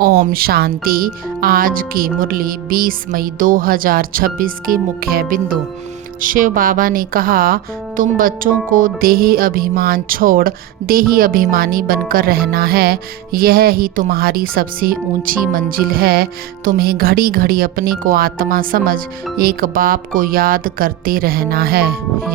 ओम शांति। आज की मुरली 20 मई 2026 के मुख्य बिंदु। शिव बाबा ने कहा, तुम बच्चों को देही अभिमान छोड़ देही अभिमानी बनकर रहना है। यह ही तुम्हारी सबसे ऊंची मंजिल है। तुम्हें घड़ी घड़ी अपने को आत्मा समझ एक बाप को याद करते रहना है।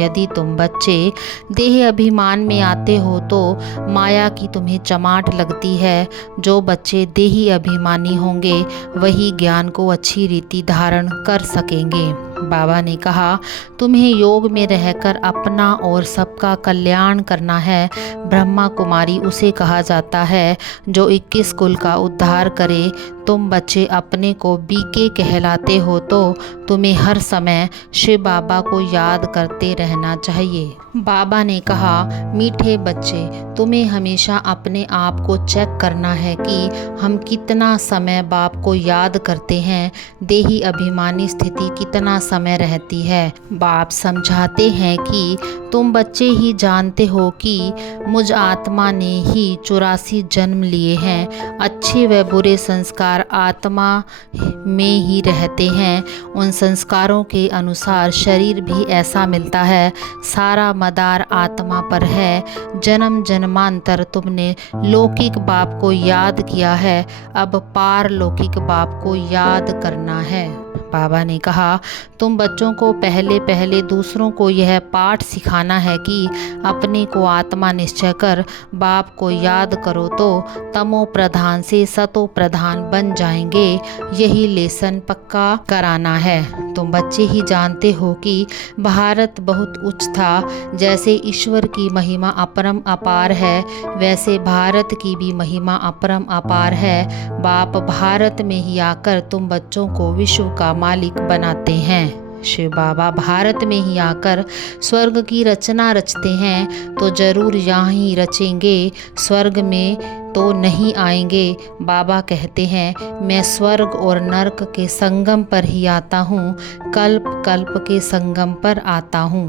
यदि तुम बच्चे देह अभिमान में आते हो तो माया की तुम्हें चमाट लगती है। जो बच्चे देही अभिमानी होंगे वही ज्ञान को अच्छी रीति धारण कर सकेंगे। बाबा ने कहा, तुम्हें योग में रहकर अपना और सबका कल्याण करना है। ब्रह्मा कुमारी उसे कहा जाता है जो 21 कुल का उद्धार करे। तुम बच्चे अपने को बीके कहलाते हो तो तुम्हें हर समय शिव बाबा को याद करते रहना चाहिए। बाबा ने कहा, मीठे बच्चे, तुम्हें हमेशा अपने आप को चेक करना है कि हम कितना समय बाप को याद करते हैं। देही अभिमानी स्थिति कितना समय रहती है। बाप समझाते हैं कि तुम बच्चे ही जानते हो कि मुझ आत्मा ने ही 84 जन्म लिए हैं। अच्छे व बुरे संस्कार आत्मा में ही रहते हैं। उन संस्कारों के अनुसार शरीर भी ऐसा मिलता है। सारा मदार आत्मा पर है। जन्म जन्मांतर तुमने लौकिक बाप को याद किया है, अब पारलौकिक बाप को याद करना है। बाबा ने कहा, तुम बच्चों को पहले पहले दूसरों को यह पाठ सिखाना है कि अपने को आत्मा निश्चय कर बाप को याद करो तो तमो प्रधान से सतो प्रधान बन जाएंगे। यही लेसन पक्का कराना है। तुम बच्चे ही जानते हो कि भारत बहुत उच्च था। जैसे ईश्वर की महिमा अपरम अपार है, वैसे भारत की भी महिमा अपरम अपार है। बाप भारत में ही आकर तुम बच्चों को विश्व का मालिक बनाते हैं। शिव बाबा भारत में ही आकर स्वर्ग की रचना रचते हैं तो जरूर यहाँ ही रचेंगे, स्वर्ग में तो नहीं आएंगे। बाबा कहते हैं, मैं स्वर्ग और नरक के संगम पर ही आता हूँ, कल्प कल्प के संगम पर आता हूँ।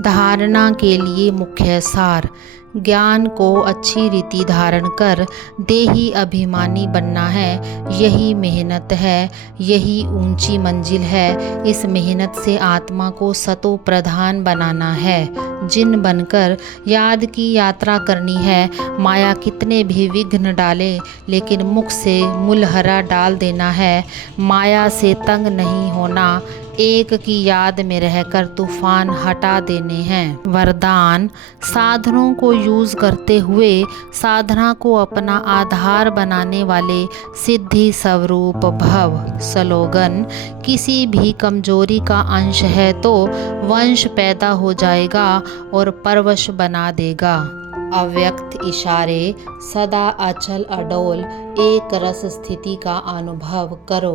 धारणा के लिए मुख्य सार। ज्ञान को अच्छी रीति धारण कर देही अभिमानी बनना है। यही मेहनत है, यही ऊंची मंजिल है। इस मेहनत से आत्मा को सतो प्रधान बनाना है। जिन बनकर याद की यात्रा करनी है। माया कितने भी विघ्न डाले लेकिन मुख से मुलहरा डाल देना है। माया से तंग नहीं होना, एक की याद में रहकर तूफान हटा देने हैं। वरदान। साधनों को यूज करते हुए साधना को अपना आधार बनाने वाले सिद्धि स्वरूप भव। स्लोगन। किसी भी कमजोरी का अंश है तो वंश पैदा हो जाएगा और परवश बना देगा। अव्यक्त इशारे। सदा अचल अडोल एक रस स्थिति का अनुभव करो।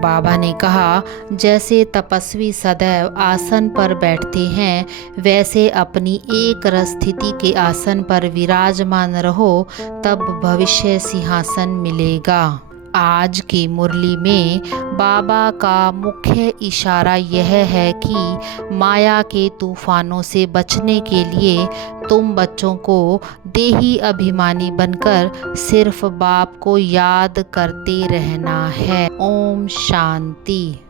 बाबा ने कहा, जैसे तपस्वी सदैव आसन पर बैठते हैं वैसे अपनी एक रस स्थिति के आसन पर विराजमान रहो, तब भविष्य सिंहासन मिलेगा। आज की मुरली में बाबा का मुख्य इशारा यह है कि माया के तूफानों से बचने के लिए तुम बच्चों को देही अभिमानी बनकर सिर्फ बाप को याद करते रहना है। ओम शांति।